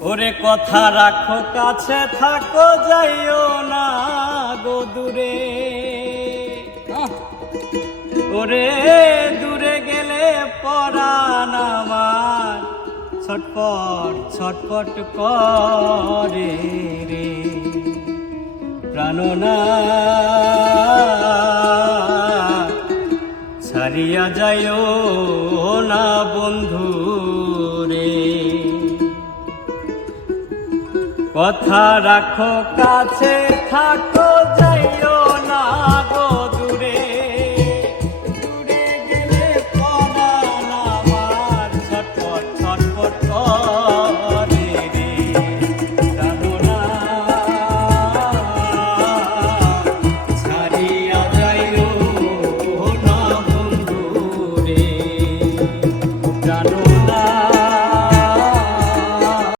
ওরে কথা রাখো কাছে থাকো যাইও না গো দূরে। ওরে দূরে গেলে পরাণ আমার ছটপট ছটপট করে রে। প্রাণনাথ ছাড়িয়া যাইও না বন্ধু রে। কথা রাখো কাছে থাকো যাইও